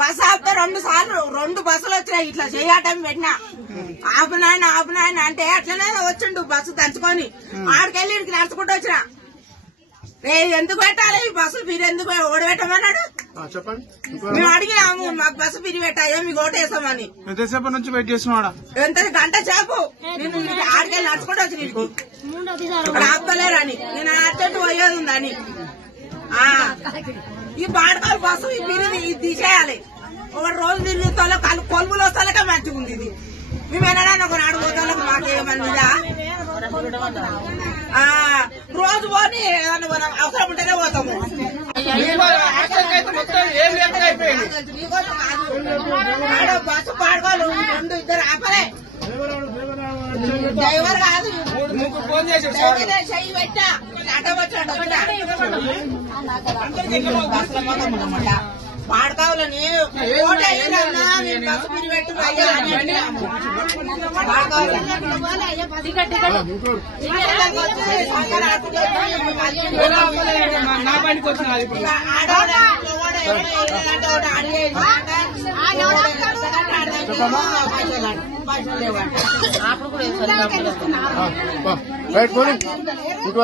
Bus ఆపితే 2 సార్లు 2 బస్సులు వచ్చినాయి. ఇట్లా చేయటం పెట్టినా ఆపునాయన అంటే అట్లనే వచ్చిండు బస్సు దంచుకొని. ఆడికెళ్ళి ఇక్కడికి నడుచుకుంటూ వచ్చిన. ఎందుకు పెట్టాలి ఈ బస్సు మీరు ఎందుకు ఓడబెట్టమన్నాడు. మేము అడిగినాము మాకు బస్సు పిరి పెట్టాయో మీకు ఓటేసామని. ఎంతసేపు నుంచి వెయిట్ చేస్తున్నాడా? ఎంత గంట సేపు నేను ఆడికెళ్ళి నడుచుకుంటూ వచ్చి ఇక్కడ ఆపలేరని నేను అర్జెంట్ పోయేది ఉందని. ఈ పాడకాలు బస్సు ఈ పిరి తీసేయాలి. ఒక రోజు తిరిగి కొలుపులు వస్తాలకే మంచిగా ఉంది. ఇది మేము వెళ్ళడానికి ఒక నాడు పోతాలకు మాకేమన్నా రోజు పోని ఏదన్నా అవసరం ఉంటేనే పోతాము. బస్సు పాడుకోవాలి 2 ఆపలే. డ్రైవర్ కాదు చెయ్యి పెట్టా అడ్డ వచ్చాడు పాడకావులని బస్సు పిరి పెట్టు రైట్ పోనీ ఇంకో